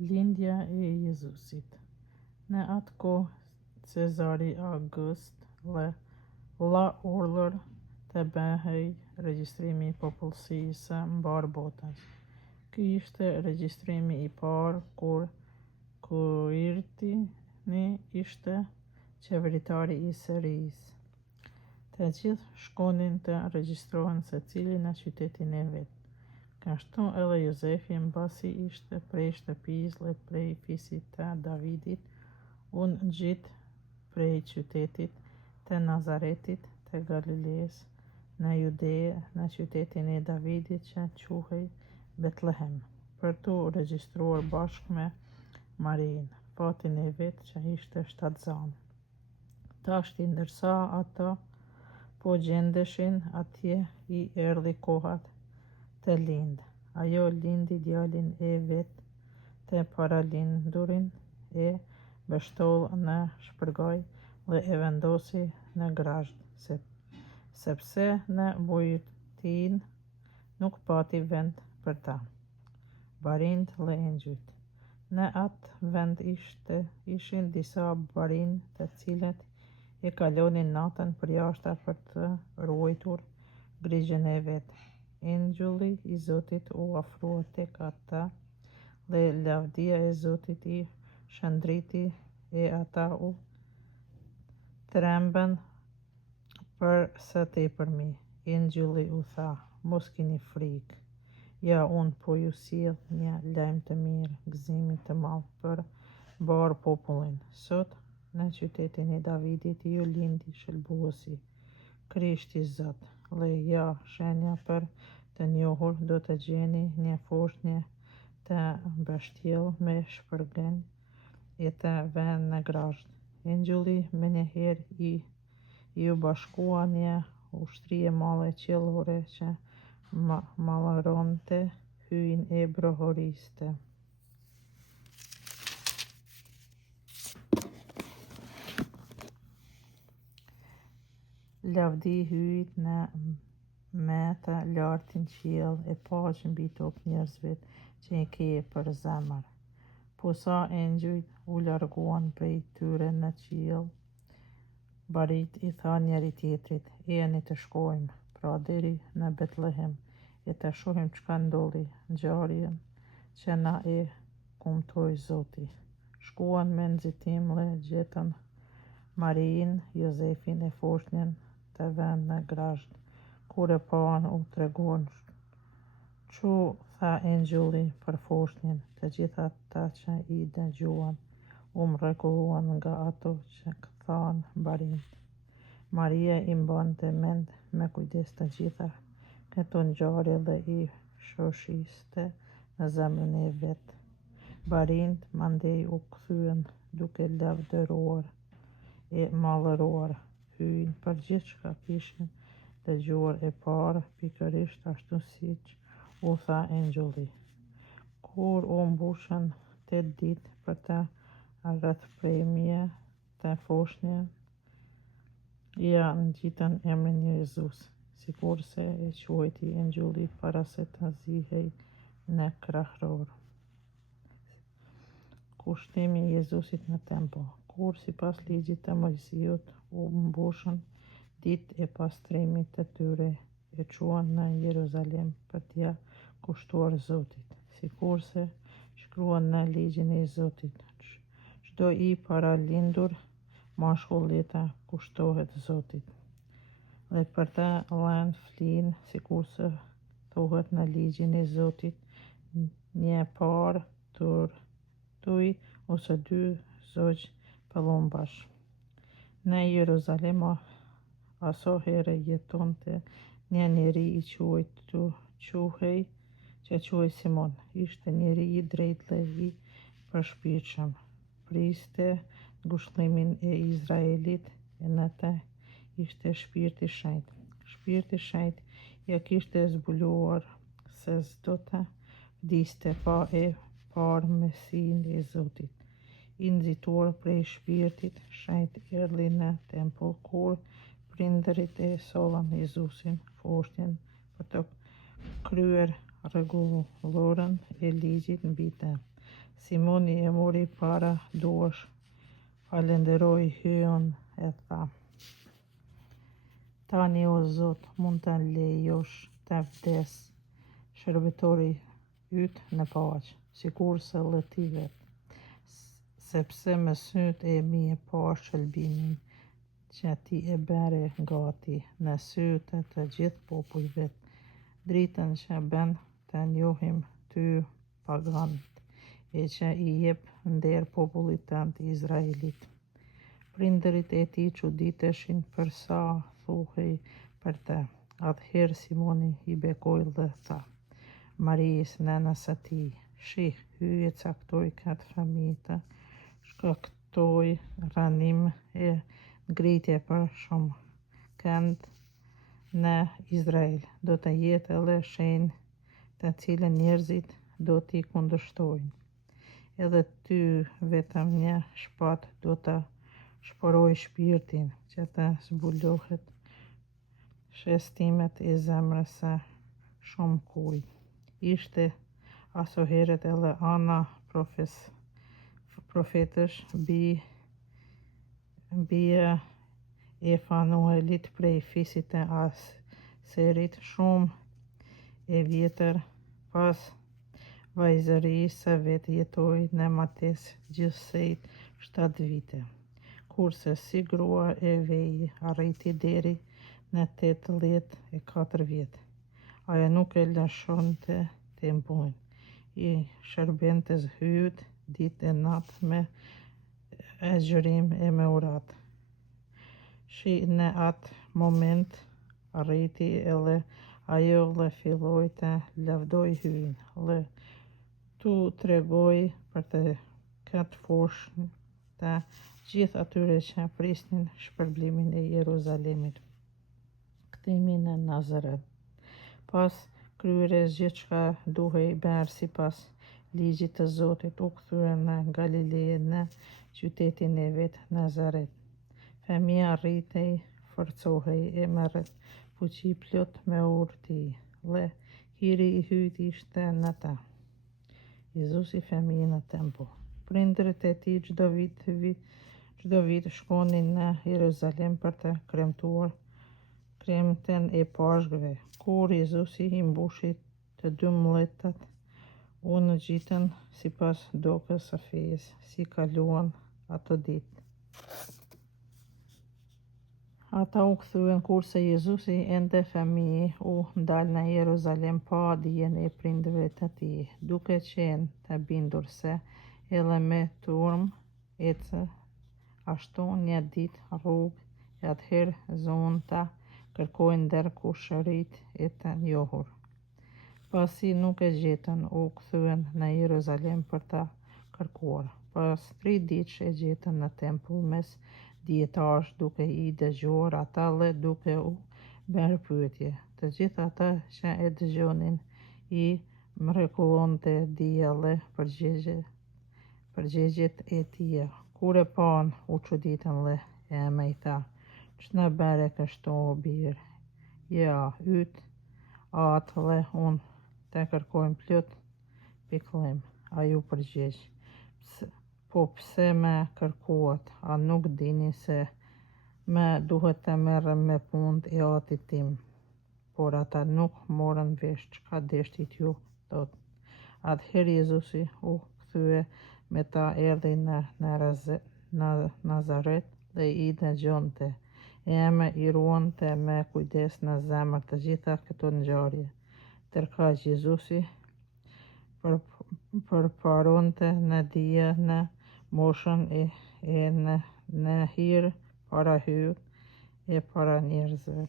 Lindja e Jezusit. Në atë kohë Cezari August la urdhër të bëhej regjistrimi i popullsisë së mbar botës. Ky ishte regjistrimi i parë kur Quirini ishte qeveritari i Sirisë. Të gjithë shkonin të regjistrohen secili në qytetin e vet. Kështu edhe Jozefi, mbasi ishte prej shtëpisë dhe prej fisit të Davidit, u ngjit prej qytetit të Nazaretit të Galileës në Jude, në qytetin e Davidit që quhej Betlehem, për t'u regjistruar bashkë me Marinë, patin e vet që ishte shtatzanë. Tashti ndërsa ata po gjendeshin atje, i erdhi koha të lindë. Ajo lindi djalin e vet të paralindurin e bështoll në shpërgaj dhe e vendosi në grazhd, sepse në bujtin nuk pati vend për ta. Barinë dhe engjëjt. Në atë vend ishin disa barinë të cilët e kalonin natën përjashta për të ruajtur grigjen e vet. Engjulli i Zotit u ofrua tek ata dhe lavdia e Zotit i shëndriti e ata u trembën për së tepërmi. Engjulli u tha: "Mos keni frikë. Ja, unë po ju sjell një lajm të mirë, gëzimi të madh për mbar popullin. Sot në qytetin e Davidit ju lindi shëlbuesi, Krishti Zot. Dhe ja, shenja për të njohur, do të gjeni një foshnjë të mbështjellë me shpërngjen e të vënë në grazhd." Engjulli menjëherë i u bashkua një ushtri e madhe qiellore që mallronte hyjin e brohoriste. Lavdi hyjit në me të lartin qiell e paqë mbi tokë njerëzve që i kje për zemër. Po sa engjujt u larguan prej tyre në qiell, barit i tha njeri tjetrit: "Ejeni të shkojmë pra deri në Betlehem e të shohim çka ndodhi, ngjarjen që na e kumtoi Zoti." Shkuan me nxitim dhe gjetën Marinë, Jozefin e foshnjën të vënë në grazhd. Kur e pan, u treguan çu tha engjulli për foshnjën. Të gjithë ata që i dëgjuan u mrekulluan nga ato që than barinjt. Maria i mbante mend me kujdes të gjitha këto ngjarje dhe i shoqiste në zemrën e vet. Barinjt mandej u kthyen duke lavdëruar e madhëruar hyjin për gjithçka kishin dëgjuar e parë pikërisht ashtu siç u tha engjulli. Kur u mbushën 8 ditë për të rrethpremje të foshnjën, ja ngjitën emrin Jezus, sikurse e quajti engjulli para se të zihej në krahor. Kushtimi i Jezusit në tempull. Kur sipas ligjit të Mojsiut u mbushën ditë e pastrimit të tyre, e çuan në Jeruzalem për t'ia kushtuar Zotit, sikurse shkruan në ligjin e Zotit: "Çdo i paralindur mashkull le të kushtohet Zotit." Dhe për të lënë flinë, sikurse thuhet në ligjin e Zotit: "Një parë tuj ose 2 zogj pëllumbash." Në Jeruzalem aso here jetonte një njeri i quhej Simon. Ishte njeri i drejtë dhe i përshpirshëm. Priste ngushëllimin e Izraelit e në të ishte Shpirti Shenjtë. Shpirti Shenjtë ja kishte zbuluar se s'do të vdiste pa e parë Mesinë e Zotit. I nxituar prej Shpirtit Shenjtë erdhi në tempull kur prindërit e sollën Jezusin, foshnjën, për të kryer rregullorën e ligjit mbi të. Simoni e mori para duash, falenderoi hyun e tha: Tani o Zot, mund të lejosh të vdes shërbitori yt në paqe, sikurse dhe ti vet, sepse me syt e mi e pa shëlbimin që ti e bëre gati në sytë të gjithë popujve, dritën që bën të njohim ty paganët, e që i jep nder popullit tënd Izraelit. Prindërit e tij çuditeshin për sa thuhej për të. Atëherë Simoni i bekoi dhe tha Marijës nënës së tij: Shih, hyje caktoj këtë fëmijë të shkaktoj rënim e ngritje për shumë kënd në Izrael. Do të jetë edhe shenjë të cilën njerëzit do t'i kundërshtojnë. Edhe ty vetëm një shpatë do të shpëroj shpirtin që të zbulohet shestimet e zemrës së shumë kujt. Ishte asoherët edhe Ana profetësh, bia e Fanuelit prej fisit të Aserit, shumë e vjetër pas vajzërisë së vet, jetoi në martesë gjithsej 7 vite, kurse si grua e vej arriti deri në 84 vjet. Ajo nuk e lëshonte tempujn, i shërbente hyjt ditë e natë me agjërim e me urat. Shi në atë moment arriti edhe ajo dhe filloi të lavdoi hyjin dhe tu tregoi për të këtë fushë të gjithë atyre që prisnin shpërblimin e Jeruzalemit. Kthimi në Nazaret. Pas kryerjes gjithçka duhej bërë sipas ligjit të Zotit, u kthye në Galile, në qytetin e vet Nazaret. Fëmia rritej, forcohej e merret fuqi plot me urti, dhe hiri i hyjt ishte në ta. Jezusi fëmijë në tempull. Prindërit e tij çdo vit shkonin në Jeruzalem për të kremtuar kremten e Pashkëve. Kur Jezusi i mbushi të 12-tat, u nxitën sipas dogës së fesë, si kaluan ato ditë. Ata u kthyen, kurse Jezusi ende fëmijë u ndal në Jeruzalem pa dijen e prindërve të tij, duke qenë të bindur se edhe me turm ecë ashtu një ditë rrugë, e atëherë zonë ta kërkojnë ndër kushërit e të njohur. Pasi nuk e gjetën, u kthyen në Jeruzalem për ta kërkuar. Pas 3 ditësh e gjetën në tempull mes dietarësh, duke i dëgjuar ata dhe duke u bërë pyetje. Të gjithë ata që e dëgjonin i mrekullonte dija dhe përgjigjet e tij. Kur e pan, u çuditën dhe Ema i tha: Ç'na bëre kështu o birë? Ja, yt atë dhe unë të kërkojmë plot pikëllim. Ai u përgjigj: Po pse më kërkuat? A nuk dini se më duhet të merrem me punët e atit tim? Por ata nuk morën vesh çka deshtit ju, thot. Atëherë Jezusi u kthye me ta, erdhi në Nazaret dhe i dëgjonte. Ema i ruante me kujdes në zemër të gjitha këto ngjarje. Tërkaq Jezusi përparonte në dije, në moshën e në hir para hyjve e para njerëzve.